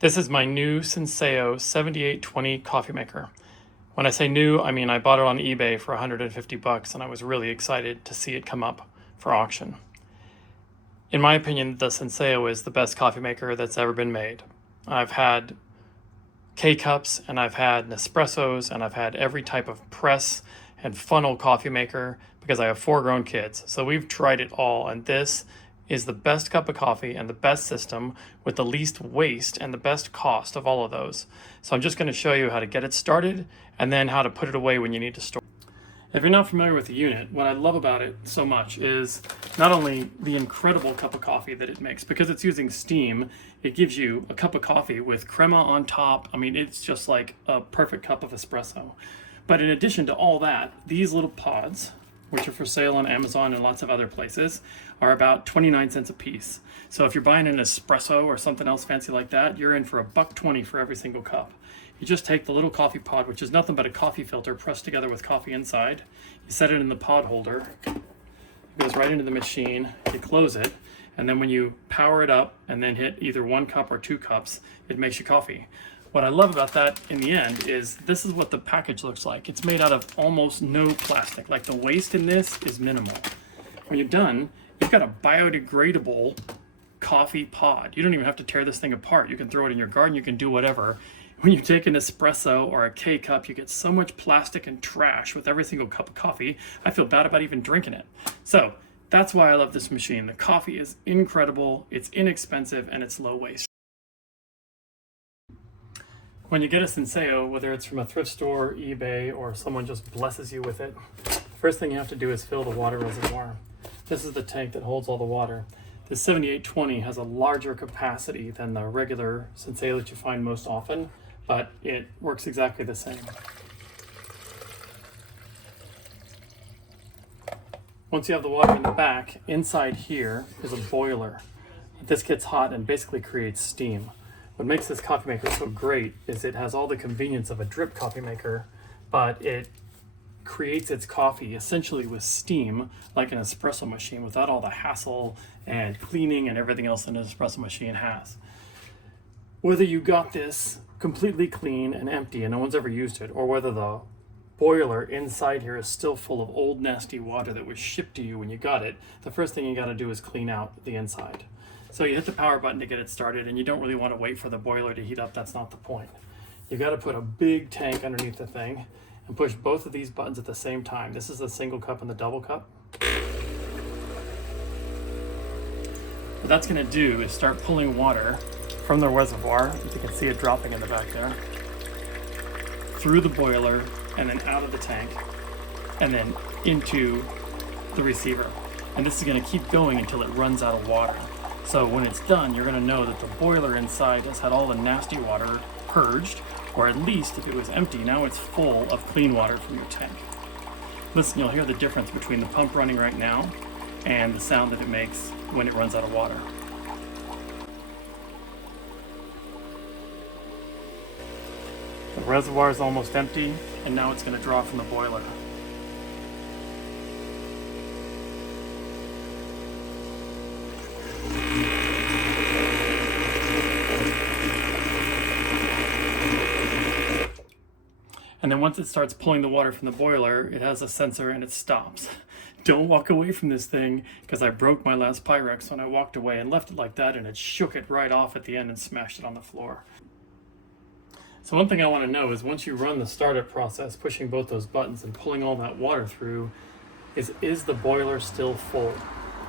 This is my new Senseo 7820 coffee maker. When I say new, I mean I bought it on eBay for 150 bucks and I was really excited to see it come up for auction. In my opinion, the Senseo is the best coffee maker that's ever been made. I've had K-cups and I've had Nespressos and I've had every type of press and funnel coffee maker because I have 4 grown kids. So we've tried it all, and this is the best cup of coffee and the best system with the least waste and the best cost of all of those. So I'm just going to show you how to get it started and then how to put it away when you need to store. If you're not familiar with the unit, what I love about it so much is not only the incredible cup of coffee that it makes, because it's using steam, it gives you a cup of coffee with crema on top. I mean, it's just like a perfect cup of espresso. But in addition to all that, these little pods, which are for sale on Amazon and lots of other places, are about 29 cents a piece. So if you're buying an espresso or something else fancy like that, you're in for $1.20 for every single cup. You just take the little coffee pod, which is nothing but a coffee filter pressed together with coffee inside. You set it in the pod holder. It goes right into the machine. You close it, and then when you power it up and then hit either 1 cup or 2 cups, it makes you coffee. What I love about that in the end is this is what the package looks like. It's made out of almost no plastic. Like, the waste in this is minimal. When you're done, you've got a biodegradable coffee pod. You don't even have to tear this thing apart. You can throw it in your garden. You can do whatever. When you take an espresso or a K-cup, you get so much plastic and trash with every single cup of coffee. I feel bad about even drinking it. So that's why I love this machine. The coffee is incredible, it's inexpensive, and it's low waste. When you get a Senseo, whether it's from a thrift store, eBay, or someone just blesses you with it, first thing you have to do is fill the water reservoir. This is the tank that holds all the water. The 7820 has a larger capacity than the regular Senseo that you find most often, but it works exactly the same. Once you have the water in the back, inside here is a boiler. This gets hot and basically creates steam. What makes this coffee maker so great is it has all the convenience of a drip coffee maker, but it creates its coffee essentially with steam, like an espresso machine, without all the hassle and cleaning and everything else that an espresso machine has. Whether you got this completely clean and empty and no one's ever used it, or whether the boiler inside here is still full of old nasty water that was shipped to you when you got it, the first thing you got to do is clean out the inside. So you hit the power button to get it started, and you don't really want to wait for the boiler to heat up. That's not the point. You got to put a big tank underneath the thing and push both of these buttons at the same time. This is the single cup and the double cup. What that's going to do is start pulling water from the reservoir. You can see it dropping in the back there, through the boiler, and then out of the tank, and then into the receiver. And this is going to keep going until it runs out of water. So when it's done, you're going to know that the boiler inside has had all the nasty water purged, or at least if it was empty, now it's full of clean water from your tank. Listen, you'll hear the difference between the pump running right now and the sound that it makes when it runs out of water. The reservoir is almost empty, and now it's going to draw from the boiler. And then once it starts pulling the water from the boiler, it has a sensor and it stops. Don't walk away from this thing, because I broke my last Pyrex when I walked away and left it like that, and it shook it right off at the end and smashed it on the floor. So one thing I want to know is, once you run the startup process, pushing both those buttons and pulling all that water through, is the boiler still full?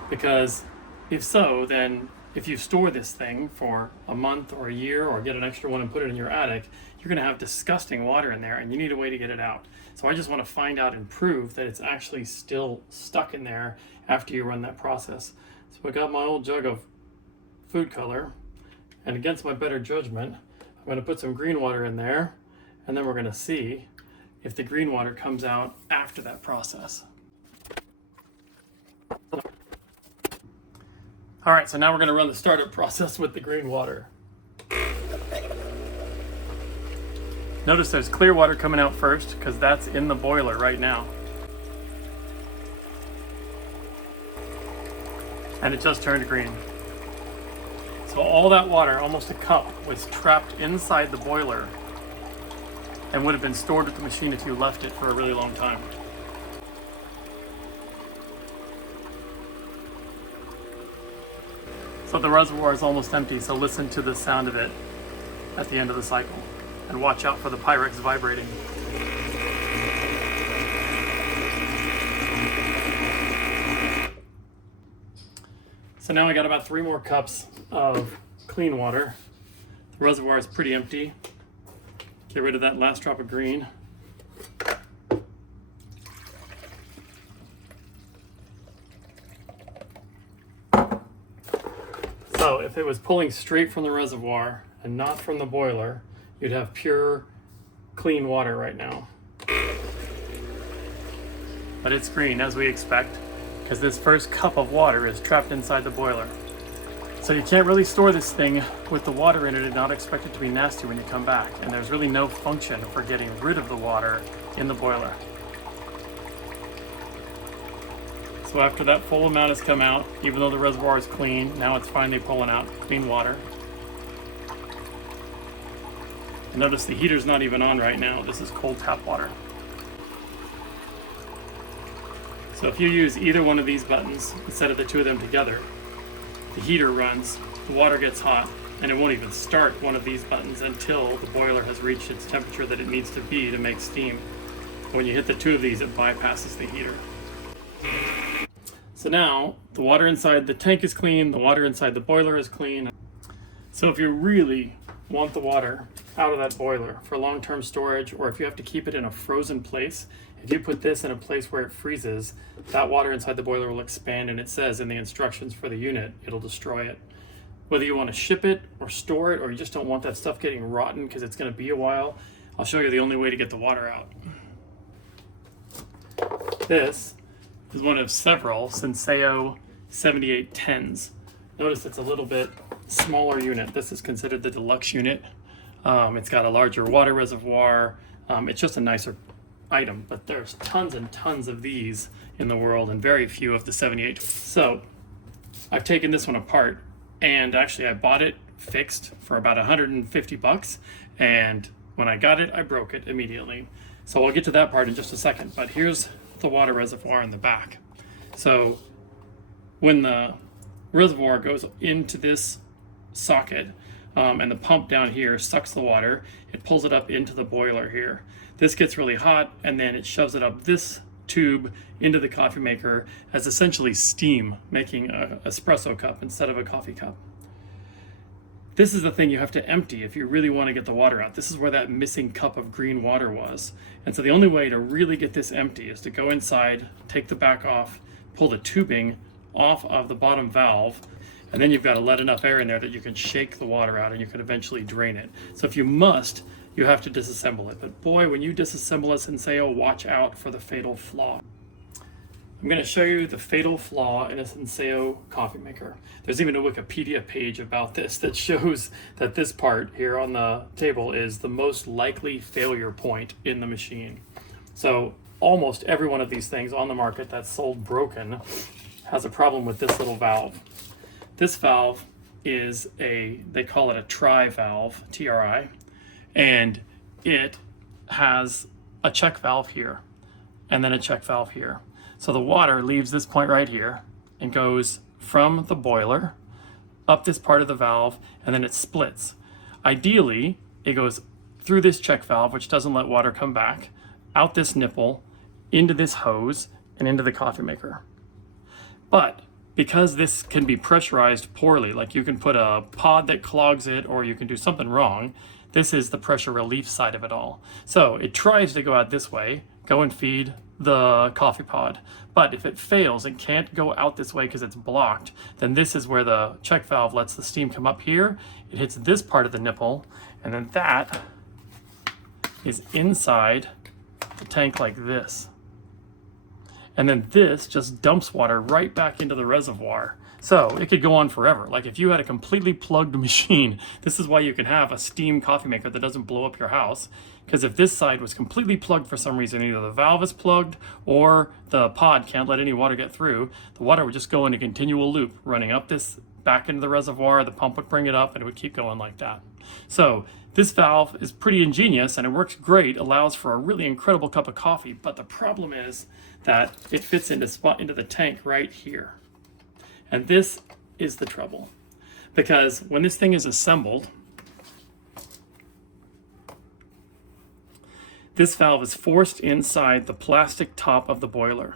Because if so, then if you store this thing for a month or a year, or get an extra one and put it in your attic, you're going to have disgusting water in there, and you need a way to get it out. So I just want to find out and prove that it's actually still stuck in there after you run that process. So I got my old jug of food color, and against my better judgment, I'm going to put some green water in there, and then we're going to see if the green water comes out after that process. All right, so now we're going to run the startup process with the green water. Notice there's clear water coming out first, because that's in the boiler right now. And it just turned green. So all that water, almost a cup, was trapped inside the boiler and would have been stored with the machine if you left it for a really long time. So the reservoir is almost empty, so listen to the sound of it at the end of the cycle and watch out for the Pyrex vibrating. So now I got about 3 more cups of clean water. The reservoir is pretty empty. Get rid of that last drop of green. So if it was pulling straight from the reservoir and not from the boiler, you'd have pure, clean water right now. But it's green, as we expect, because this first cup of water is trapped inside the boiler. So you can't really store this thing with the water in it and not expect it to be nasty when you come back. And there's really no function for getting rid of the water in the boiler. So after that full amount has come out, even though the reservoir is clean, now it's finally pulling out clean water. And notice the heater's not even on right now. This is cold tap water. So if you use either one of these buttons instead of the 2 of them together, the heater runs, the water gets hot, and it won't even start one of these buttons until the boiler has reached its temperature that it needs to be to make steam. When you hit the 2 of these, it bypasses the heater. So now the water inside the tank is clean, the water inside the boiler is clean. So if you really want the water out of that boiler for long-term storage, or if you have to keep it in a frozen place, if you put this in a place where it freezes, that water inside the boiler will expand, and it says in the instructions for the unit, it'll destroy it. Whether you want to ship it or store it, or you just don't want that stuff getting rotten because it's going to be a while, I'll show you the only way to get the water out. This is one of several Senseo 7810s. Notice it's a little bit smaller unit. This is considered the deluxe unit. It's got a larger water reservoir. It's just a nicer item, but there's tons and tons of these in the world and very few of the 78. So I've taken this one apart, and actually I bought it fixed for about 150 bucks, and when I got it I broke it immediately. So I'll get to that part in just a second, but here's the water reservoir in the back. So when the reservoir goes into this socket, and the pump down here sucks the water, it pulls it up into the boiler here. This gets really hot, and then it shoves it up this tube into the coffee maker as essentially steam, making an espresso cup instead of a coffee cup. This is the thing you have to empty if you really want to get the water out. This is where that missing cup of green water was. And so the only way to really get this empty is to go inside, take the back off, pull the tubing off of the bottom valve, and then you've got to let enough air in there that you can shake the water out and you can eventually drain it. So if you must, you have to disassemble it. But boy, when you disassemble a Senseo, watch out for the fatal flaw. I'm going to show you the fatal flaw in a Senseo coffee maker. There's even a Wikipedia page about this that shows that this part here on the table is the most likely failure point in the machine. So almost every one of these things on the market that's sold broken has a problem with this little valve. This valve is they call it a tri valve, TRI, and it has a check valve here and then a check valve here. So the water leaves this point right here and goes from the boiler up this part of the valve, and then it splits. Ideally, it goes through this check valve, which doesn't let water come back, out this nipple, into this hose, and into the coffee maker. But because this can be pressurized poorly, like you can put a pod that clogs it, or you can do something wrong, this is the pressure relief side of it all. So it tries to go out this way, go and feed the coffee pod. But if it fails and can't go out this way because it's blocked, then this is where the check valve lets the steam come up here. It hits this part of the nipple, and then that is inside the tank like this. And then this just dumps water right back into the reservoir. So it could go on forever. Like if you had a completely plugged machine, this is why you can have a steam coffee maker that doesn't blow up your house. Because if this side was completely plugged for some reason, either the valve is plugged or the pod can't let any water get through, the water would just go in a continual loop running up this back into the reservoir, the pump would bring it up, and it would keep going like that. So this valve is pretty ingenious and it works great, allows for a really incredible cup of coffee, but the problem is that it fits into the tank right here. And this is the trouble, because when this thing is assembled, this valve is forced inside the plastic top of the boiler.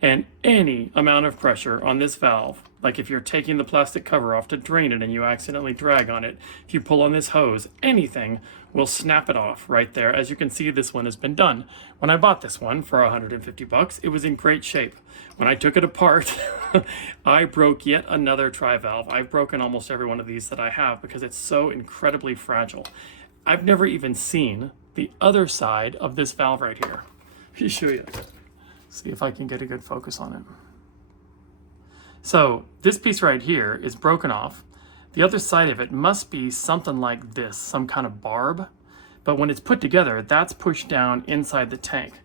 And any amount of pressure on this valve, like if you're taking the plastic cover off to drain it and you accidentally drag on it, if you pull on this hose, anything will snap it off right there. As you can see, this one has been done. When I bought this one for 150 bucks, it was in great shape. When I took it apart, I broke yet another tri-valve. I've broken almost every one of these that I have because it's so incredibly fragile. I've never even seen the other side of this valve right here. Let me show you. See if I can get a good focus on it. So this piece right here is broken off. The other side of it must be something like this, some kind of barb. But when it's put together, that's pushed down inside the tank.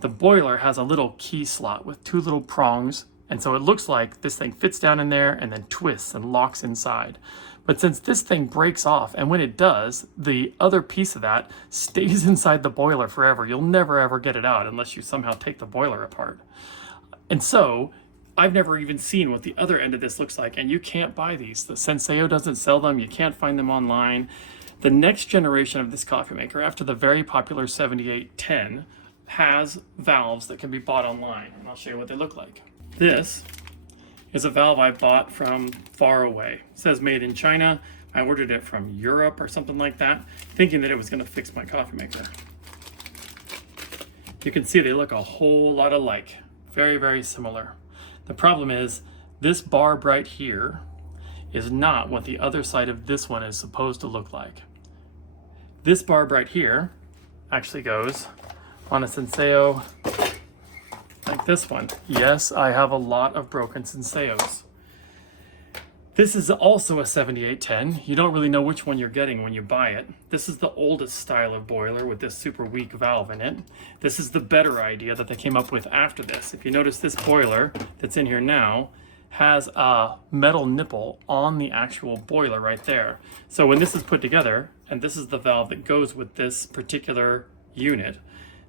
The boiler has a little key slot with two little prongs. And so it looks like this thing fits down in there and then twists and locks inside. But since this thing breaks off, and when it does, the other piece of that stays inside the boiler forever. You'll never ever get it out unless you somehow take the boiler apart. And so I've never even seen what the other end of this looks like, and you can't buy these. The Senseo doesn't sell them. You can't find them online. The next generation of this coffee maker, after the very popular 7810, has valves that can be bought online. And I'll show you what they look like. This is a valve I bought from far away. It says made in China. I ordered it from Europe or something like that, thinking that it was going to fix my coffee maker. You can see they look a whole lot alike. Very, very similar. The problem is this barb right here is not what the other side of this one is supposed to look like. This barb right here actually goes on a Senseo like this one. Yes, I have a lot of broken Senseos. This is also a 7810. You don't really know which one you're getting when you buy it. This is the oldest style of boiler with this super weak valve in it. This is the better idea that they came up with after this. If you notice, this boiler that's in here now has a metal nipple on the actual boiler right there. So when this is put together, and this is the valve that goes with this particular unit,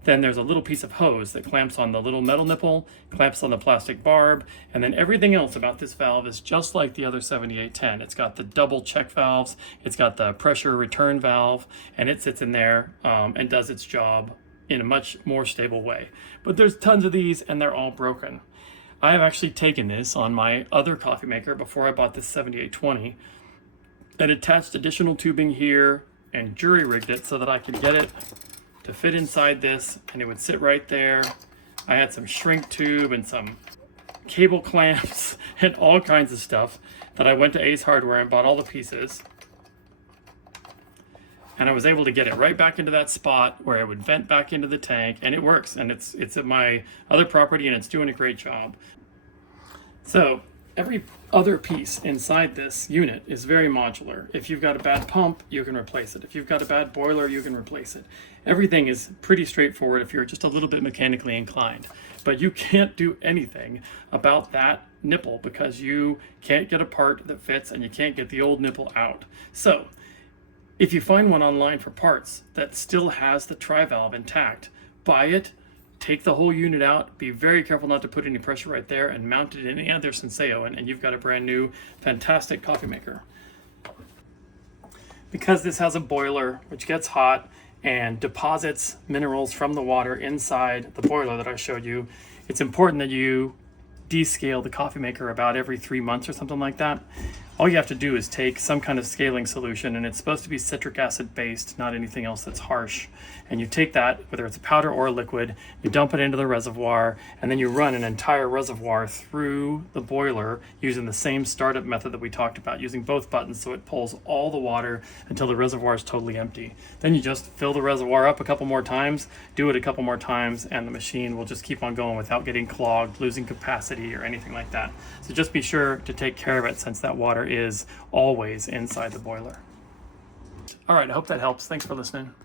then there's a little piece of hose that clamps on the little metal nipple, clamps on the plastic barb, and then everything else about this valve is just like the other 7810. It's got the double check valves, it's got the pressure return valve, and it sits in there and does its job in a much more stable way. But there's tons of these and they're all broken. I have actually taken this on my other coffee maker before I bought this 7820 and attached additional tubing here and jury rigged it so that I could get it to fit inside this, and it would sit right there. I had some shrink tube and some cable clamps and all kinds of stuff that I went to Ace Hardware and bought all the pieces. And I was able to get it right back into that spot where it would vent back into the tank, and it works, and it's at my other property and it's doing a great job. So every other piece inside this unit is very modular. If you've got a bad pump, you can replace it. If you've got a bad boiler, you can replace it. Everything is pretty straightforward if you're just a little bit mechanically inclined. But you can't do anything about that nipple because you can't get a part that fits and you can't get the old nipple out. So if you find one online for parts that still has the tri-valve intact, buy it. Take the whole unit out, be very careful not to put any pressure right there, and mount it in any other Senseo, and you've got a brand new, fantastic coffee maker. Because this has a boiler which gets hot and deposits minerals from the water inside the boiler that I showed you, it's important that you descale the coffee maker about every 3 months or something like that. All you have to do is take some kind of scaling solution, and it's supposed to be citric acid based, not anything else that's harsh. And you take that, whether it's a powder or a liquid, you dump it into the reservoir, and then you run an entire reservoir through the boiler using the same startup method that we talked about, using both buttons so it pulls all the water until the reservoir is totally empty. Then you just fill the reservoir up a couple more times, do it a couple more times, and the machine will just keep on going without getting clogged, losing capacity, or anything like that. So just be sure to take care of it, since that water is always inside the boiler. All right, I hope that helps. Thanks for listening.